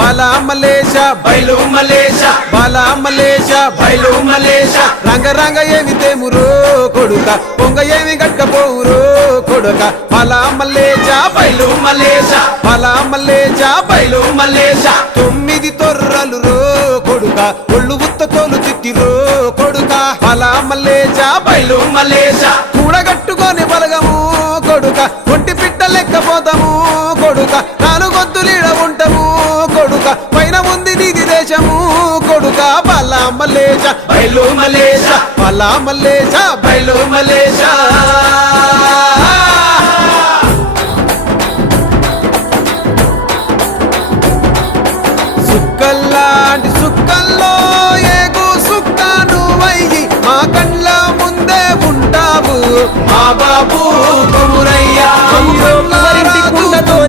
బాలా మలేష బయలు మలేష బాలా మలేష బయలు మలేష రంగ రంగ ఏమి తేమురో కొడుక పొంగ ఏమి గట్టపోవురో కొడుక బాలా మలేష బయలు మలేష బాలా మలేష బయలు మలేష 9 తొర్రలు రో కొడుక ఒళ్ళు ఉత్త తోలు చిట్టిరో కొడుక బాలా మలేష బయలు మలేష కూడగట్టుకొని బలగము కొడుక ఒంటి పిట్ట లెక్కపోతాము కొడుక 4 గొద్దులీడ ఉంటాము కొడుక పైన ఉంది నీది దేశము కొడుక బాలా మలేష బయలు మలేష బాలా మలేష బయలు మలేష సుక్కల్లాంటి సుక్కల్లో ఏగు సుక్క నువ్వయ్యి మా కండ్ల ముందే ఉంటావు మా బాబు కొమురయ్య